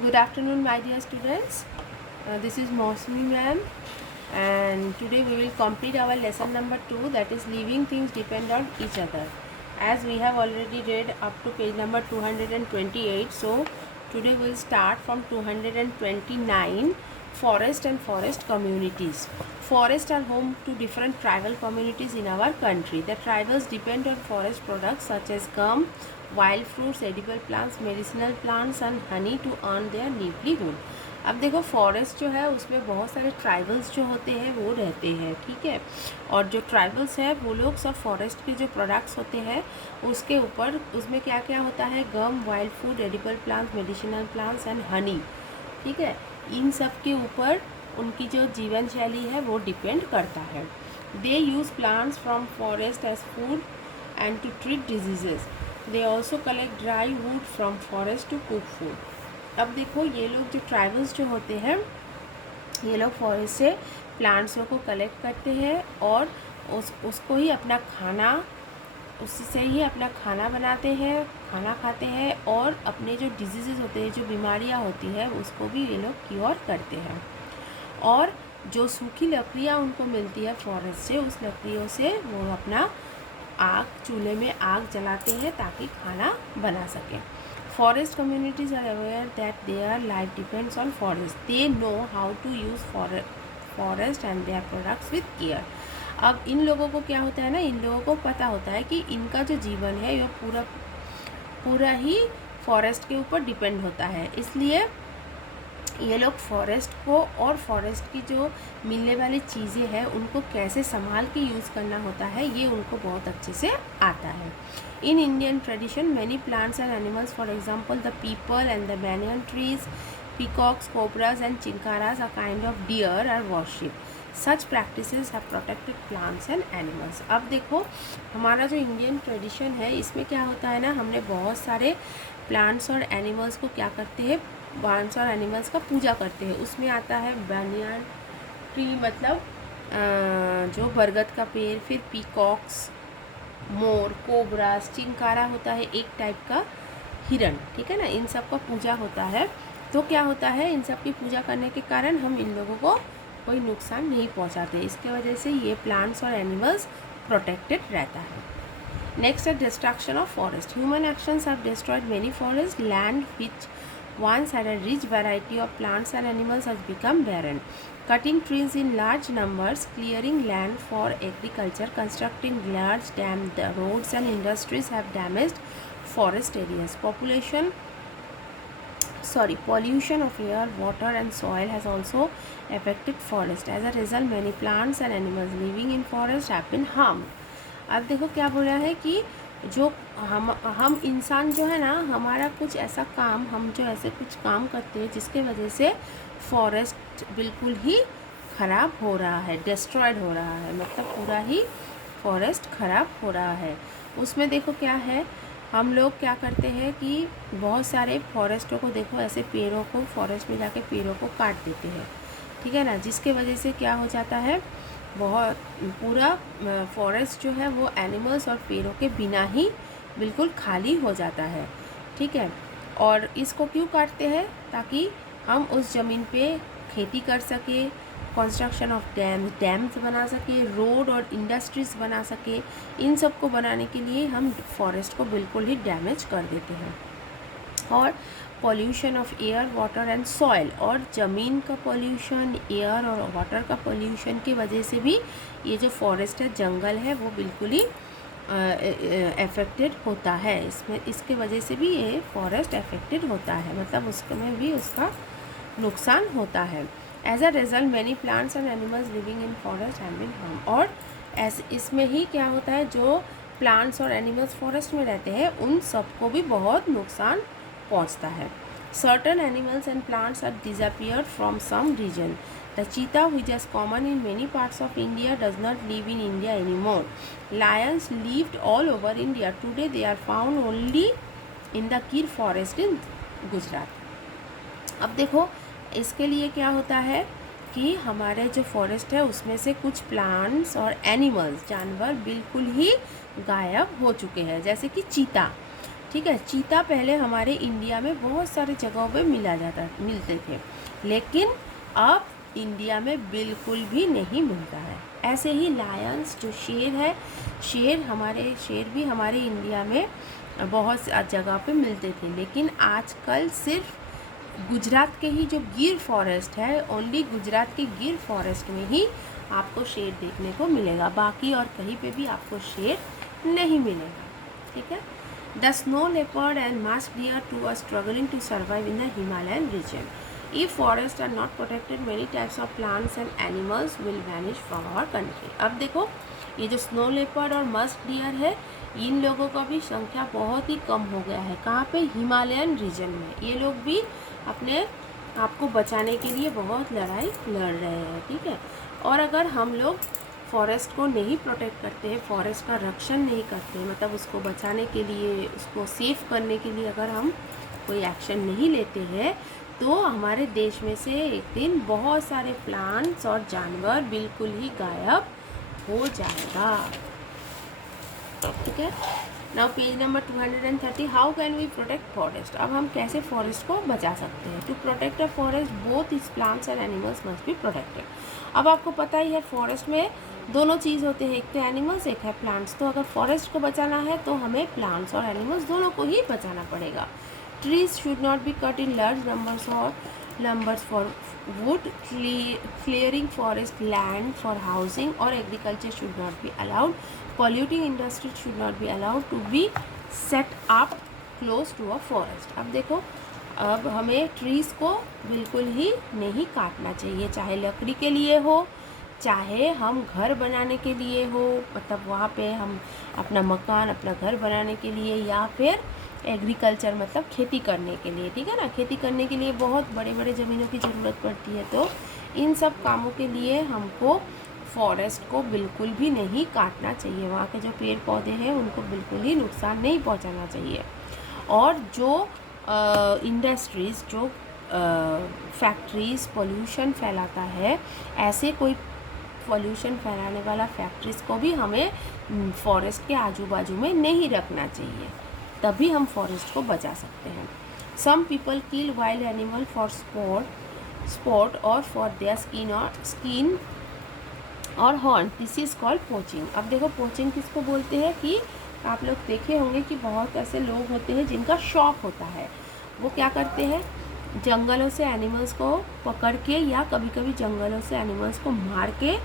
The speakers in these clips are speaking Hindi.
Good afternoon, my dear students. This is Mosmi ma'am, and today we will complete our lesson number 2, that is living things depend on each other. As we have already read up to page number 228, so today we will start from 229, forest and forest communities. Forests are home to different tribal communities in our country. The tribals depend on forest products such as gum, wild fruits, edible plants, medicinal plants and honey to earn their livelihood. अब देखो फॉरेस्ट जो है उसमें बहुत सारे ट्राइबल्स जो होते हैं वो रहते हैं, ठीक है। और जो ट्राइबल्स है वो लोग सब फॉरेस्ट के जो प्रोडक्ट्स होते हैं उसके ऊपर, उसमें क्या क्या होता है, gum, wild food, edible plants, medicinal plants and honey, ठीक है। इन सब के ऊपर उनकी जो जीवन शैली है वो डिपेंड करता है। They use plants from forest as food and to treat diseases. They also collect dry wood from forest to cook food. अब देखो ये लोग जो ट्राइबल्स जो होते हैं ये लोग फॉरेस्ट से प्लांट्सों को कलेक्ट करते हैं और उसको ही अपना खाना, उससे ही अपना खाना बनाते हैं, खाना खाते हैं और अपने जो डिजीज़ होते हैं, जो बीमारियां होती है उसको भी ये लोग क्योर करते हैं। और जो सूखी लकड़ियाँ उनको मिलती है फॉरेस्ट से, उस लकड़ियों से वो अपना आग, चूल्हे में आग जलाते हैं ताकि खाना बना सकें। Forest communities are aware that their life depends on forest. They know how to use forest and their products with care. अब इन लोगों को क्या होता है ना, इन लोगों को पता होता है कि इनका जो जीवन है यह पूरा ही फॉरेस्ट के ऊपर डिपेंड होता है, इसलिए ये लोग फॉरेस्ट को और फॉरेस्ट की जो मिलने वाली चीज़ें हैं उनको कैसे संभाल के यूज़ करना होता है ये उनको बहुत अच्छे से आता है। In Indian tradition many plants and animals, for example the peepal and the banyan trees, peacocks, cobras and chinkaras, a kind of deer are worship. Such practices have protected plants and animals. अब देखो हमारा जो इंडियन ट्रेडिशन है इसमें क्या होता है ना, हमने बहुत सारे प्लांट्स और एनिमल्स को क्या करते हैं, प्लांट्स और एनिमल्स का पूजा करते हैं। उसमें आता है बैनियन ट्री, मतलब जो बरगद का पेड़, फिर पीकॉक्स, मोर, कोबरास, चिंकारा होता है एक टाइप का हिरण, ठीक है ना, इन सब का पूजा होता है। तो क्या होता है, इन सब की पूजा करने के कारण हम इन लोगों को कोई नुकसान नहीं पहुंचाते, इसके वजह से ये प्लांट्स और एनिमल्स प्रोटेक्टेड रहता है। नेक्स्ट है destruction of forest. Human actions have destroyed many forest. Land which once had a rich variety of plants and animals has become barren. Cutting trees in large numbers, clearing land for agriculture, constructing large dams, the roads and industries have damaged forest areas. Pollution of air, water and soil has also affected forest. As a result, many plants and animals living in forest have been harmed. अब देखो क्या बोल रहा है कि जो हम इंसान जो है ना, हमारा कुछ ऐसा काम, हम जो ऐसे कुछ काम करते हैं जिसके वजह से फॉरेस्ट बिल्कुल ही ख़राब हो रहा है, डिस्ट्रॉयड हो रहा है, मतलब पूरा ही फॉरेस्ट ख़राब हो रहा है। उसमें देखो क्या है, हम लोग क्या करते हैं कि बहुत सारे फॉरेस्टों को देखो, ऐसे पेड़ों को, फॉरेस्ट में जाके पेड़ों को काट देते हैं, ठीक है ना, जिसके वजह से क्या हो जाता है, बहुत पूरा फॉरेस्ट जो है वो एनिमल्स और पेड़ों के बिना ही बिल्कुल खाली हो जाता है, ठीक है। और इसको क्यों काटते हैं, ताकि हम उस ज़मीन पे खेती कर सके, कंस्ट्रक्शन ऑफ डैम्स बना सके, रोड और इंडस्ट्रीज़ बना सके। इन सब को बनाने के लिए हम फॉरेस्ट को बिल्कुल ही डैमेज कर देते हैं। और pollution of air, water and soil, और ज़मीन का पॉल्यूशन, एयर और वाटर का पॉल्यूशन की वजह से भी ये जो फॉरेस्ट है, जंगल है, वो बिल्कुल ही अफेक्टेड होता है। इसके वजह से भी ये फॉरेस्ट अफेक्टेड होता है, मतलब उसमें भी उसका नुकसान होता है। As a result many plants and animals living in forest have been harm. और इसमें ही क्या होता है, जो प्लांट्स और एनिमल्स फॉरेस्ट में रहते हैं उन सबको भी बहुत नुकसान पहुंचता है। Certain animals and plants are disappeared from some region. The cheetah, which is common in many parts of India, does not live in India anymore. Lions lived all over India. Today they are found only in the Gir forest in Gujarat. अब देखो इसके लिए क्या होता है कि हमारे जो फॉरेस्ट है उसमें से कुछ प्लांट्स और एनिमल्स, जानवर बिल्कुल ही गायब हो चुके हैं, जैसे कि चीता। ठीक है। चीता पहले हमारे इंडिया में बहुत सारे जगहों पे मिलते थे, लेकिन अब इंडिया में बिल्कुल भी नहीं मिलता है। ऐसे ही लायंस जो शेर है, शेर भी हमारे इंडिया में बहुत जगह पे मिलते थे, लेकिन आजकल सिर्फ गुजरात के ही जो गिर फॉरेस्ट है, ओनली गुजरात के गिर फॉरेस्ट में ही आपको शेर देखने को मिलेगा, बाकी और कहीं पे भी आपको शेर नहीं मिलेगा। ठीक है। The snow leopard and musk deer too are struggling to survive in the Himalayan region. If forests are not protected, many types of plants and animals will vanish from our country. अब देखो, ये जो स्नो लेपर्ड और मस्क डियर है, इन लोगों का भी संख्या बहुत ही कम हो गया है। कहाँ पे? हिमालयन रीजन में। ये लोग भी अपने आप को बचाने के लिए बहुत लड़ाई लड़ रहे हैं। ठीक है। और अगर हम लोग फॉरेस्ट को नहीं प्रोटेक्ट करते हैं, फॉरेस्ट का रक्षण नहीं करते, मतलब उसको बचाने के लिए, उसको सेफ करने के लिए अगर हम कोई एक्शन नहीं लेते हैं, तो हमारे देश में से एक दिन बहुत सारे प्लांट्स और जानवर बिल्कुल ही गायब हो जाएगा। ठीक है। Now page number 230, how can we protect forest. अब हम कैसे फॉरेस्ट को बचा सकते हैं? To protect a forest both is plants and animals must be protected. अब आपको पता ही है फॉरेस्ट में दोनों चीज़ होते हैं, एक तो एनिमल्स, एक है प्लांट्स। तो अगर फॉरेस्ट को बचाना है तो हमें प्लांट्स और एनिमल्स दोनों को ही बचाना पड़ेगा। Trees should not be cut in large numbers for wood. Clearing forest land for housing or agriculture should not be allowed. Polluting industries should not be allowed to be set up close to a forest. अब देखो, अब हमें ट्रीज़ को बिल्कुल ही नहीं काटना चाहिए, चाहे लकड़ी के लिए हो, चाहे हम घर बनाने के लिए हो, मतलब वहाँ पे हम अपना मकान, अपना घर बनाने के लिए, या फिर एग्रीकल्चर मतलब खेती करने के लिए। ठीक है ना। खेती करने के लिए बहुत बड़े बड़े ज़मीनों की ज़रूरत पड़ती है, तो इन सब कामों के लिए हमको फॉरेस्ट को बिल्कुल भी नहीं काटना चाहिए। वहाँ के जो पेड़ पौधे हैं उनको बिल्कुल ही नुकसान नहीं पहुँचाना चाहिए। और जो इंडस्ट्रीज़, जो फैक्ट्रीज़ पोल्यूशन फैलाता है, ऐसे कोई पोल्यूशन फैलाने वाला फैक्ट्रीज़ को भी हमें फॉरेस्ट के आजू बाजू में नहीं रखना चाहिए, तभी हम फॉरेस्ट को बचा सकते हैं। Some people kill wild animal for sport और फॉर देयर स्किन और horn. This is called poaching. अब देखो, पोचिंग किसको बोलते हैं कि आप लोग देखे होंगे कि बहुत ऐसे लोग होते हैं जिनका शौक होता है, वो क्या करते हैं, जंगलों से एनिमल्स को पकड़ के या कभी कभी जंगलों से एनिमल्स को मार के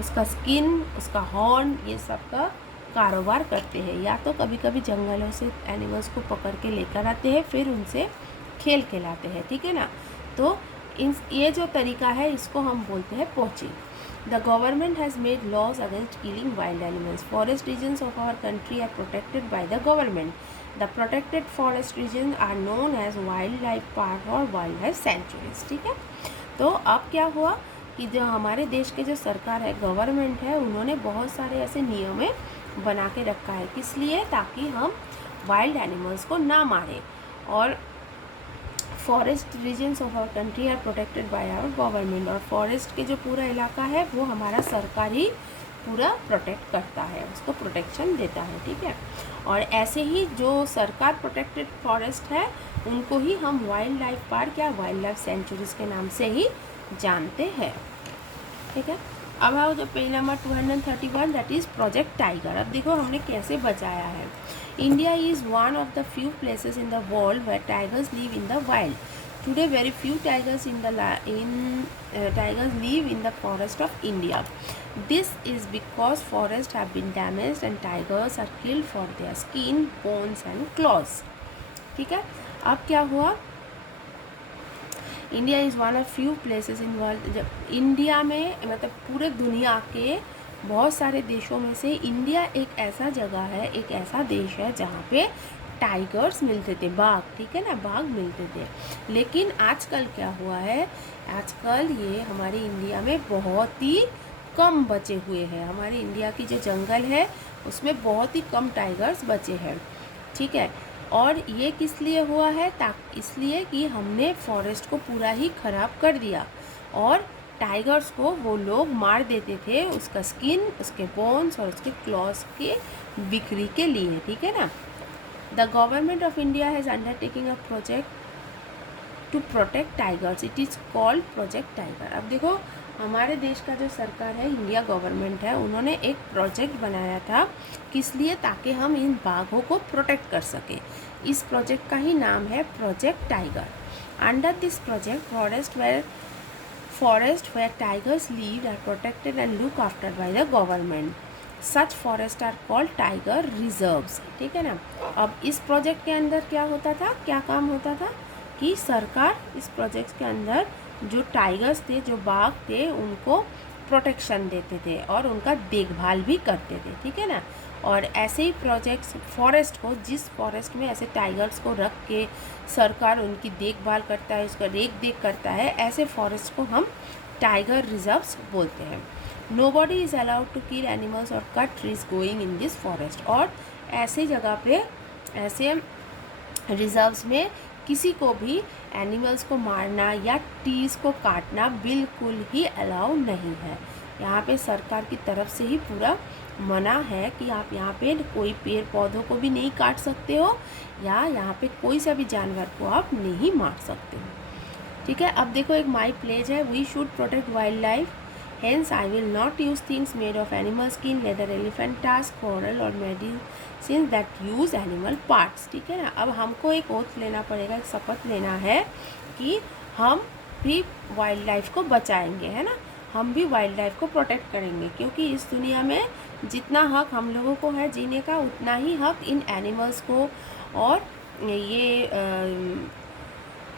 उसका स्किन, उसका हॉर्न, ये सब का कारोबार करते हैं। या तो कभी कभी जंगलों से एनिमल्स को पकड़ के लेकर आते हैं, फिर उनसे खेल खिलाते हैं। ठीक है ना। तो ये जो तरीका है, इसको हम बोलते हैं poaching. The government has made laws against killing wild animals. Forest regions of our country are protected by the government. The protected forest region are known as wild life park और वाइल्ड लाइफ सेंचुरीज। ठीक है। तो अब क्या हुआ कि जो हमारे देश के जो सरकार है, गवर्नमेंट है, उन्होंने बहुत सारे ऐसे नियमें बना के रखा है। किस लिए? ताकि हम वाइल्ड एनिमल्स को ना मारें। और forest regions of our country are protected by our government. और फॉरेस्ट के जो पूरा इलाका है वो हमारा सरकार ही पूरा प्रोटेक्ट करता है, उसको प्रोटेक्शन देता है। ठीक है। और ऐसे ही जो सरकार प्रोटेक्टेड फॉरेस्ट है, उनको ही हम वाइल्ड लाइफ पार्क या वाइल्ड लाइफ सेंचुरीज के नाम से ही जानते हैं। ठीक है। अब आओ जो page number 231, that is project tiger. अब देखो हमने कैसे बचाया है। India is one of the few places in the world where tigers live in the wild. Today very few tigers live in the forest of India. This is because forests have been damaged and tigers are killed for their skin, bones and claws. ठीक है। अब क्या हुआ, India is one of few places in world. जब इंडिया में, मतलब पूरे दुनिया के बहुत सारे देशों में से इंडिया एक ऐसा जगह है, एक ऐसा देश है जहाँ पे टाइगर्स मिलते थे, बाघ। ठीक है ना, बाघ मिलते थे। लेकिन आजकल क्या हुआ है, आजकल ये हमारे इंडिया में बहुत ही कम बचे हुए हैं। हमारे इंडिया की जो जंगल है उसमें बहुत ही कम टाइगर्स बचे हैं। ठीक है। और ये किस लिए हुआ है? इसलिए कि हमने फॉरेस्ट को पूरा ही ख़राब कर दिया और टाइगर्स को वो लोग मार देते थे उसका स्किन, उसके बोन्स और उसके क्लॉज के बिक्री के लिए। ठीक है ना। The government of India has undertaking a project to protect tigers, it is called project tiger. अब देखो हमारे देश का जो सरकार है, इंडिया गवर्नमेंट है, उन्होंने एक प्रोजेक्ट बनाया था किस लिए, ताकि हम इन बाघों को प्रोटेक्ट कर सकें। इस प्रोजेक्ट का ही नाम है project tiger. Under this project forest where tigers live are protected and looked after by the government. Such forests are called tiger reserves। ठीक है ना। अब इस प्रोजेक्ट के अंदर क्या होता था, क्या काम होता था कि सरकार इस प्रोजेक्ट के अंदर जो टाइगर्स थे, जो बाघ थे, उनको प्रोटेक्शन देते थे और उनका देखभाल भी करते थे। ठीक है ना। और ऐसे ही प्रोजेक्ट्स फॉरेस्ट को, जिस फॉरेस्ट में ऐसे टाइगर्स को रख के सरकार उनकी देखभाल करता है, उसका देख करता है, ऐसे फॉरेस्ट को हम टाइगर रिजर्व्स बोलते हैं। Nobody is allowed to kill animals और cut trees going in this forest. और ऐसे जगह पे, ऐसे रिजर्व्स में किसी को भी एनिमल्स को मारना या ट्रीज़ को काटना बिल्कुल ही अलाउ नहीं है। यहाँ पे सरकार की तरफ से ही पूरा मना है कि आप यहाँ पे कोई पेड़ पौधों को भी नहीं काट सकते हो या यहाँ पे कोई सा भी जानवर को आप नहीं मार सकते हो। ठीक है। अब देखो एक माई प्लेज है, we should protect wild life, hence I will not use things made of animal skin, leather, elephant tusk, coral और medicine that use animal parts. ठीक है ना। अब हमको एक ओथ लेना पड़ेगा, एक शपथ लेना है कि हम भी वाइल्ड लाइफ को बचाएंगे, है ना। हम भी वाइल्ड लाइफ को प्रोटेक्ट करेंगे, क्योंकि इस दुनिया में जितना हक हम लोगों को है जीने का, उतना ही हक इन एनिमल्स को और ये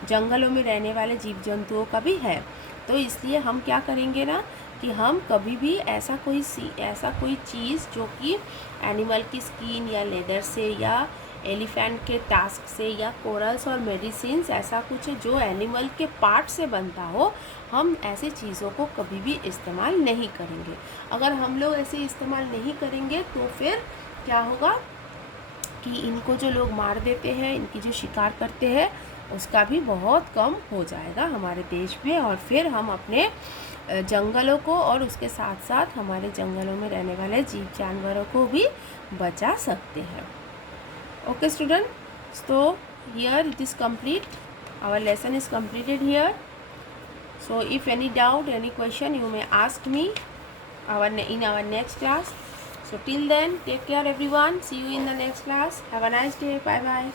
जंगलों में रहने वाले जीव जंतुओं का भी है। तो इसलिए हम क्या करेंगे ना कि हम कभी भी ऐसा कोई चीज़ जो कि एनिमल की स्किन या लेदर से या एलिफेंट के टास्क से या कोरल्स और मेडिसिन्स, ऐसा कुछ जो एनिमल के पार्ट से बनता हो, हम ऐसे चीज़ों को कभी भी इस्तेमाल नहीं करेंगे। अगर हम लोग ऐसे इस्तेमाल नहीं करेंगे तो फिर क्या होगा कि इनको जो लोग मार देते हैं, इनकी जो शिकार करते हैं, उसका भी बहुत कम हो जाएगा हमारे देश में। और फिर हम अपने जंगलों को और उसके साथ साथ हमारे जंगलों में रहने वाले जीव जानवरों को भी बचा सकते हैं। Okay student, so here it is complete, our lesson is completed here. So if any doubt, any question, you may ask me in our next class. So till then, take care everyone, see you in the next class, have a nice day, bye bye.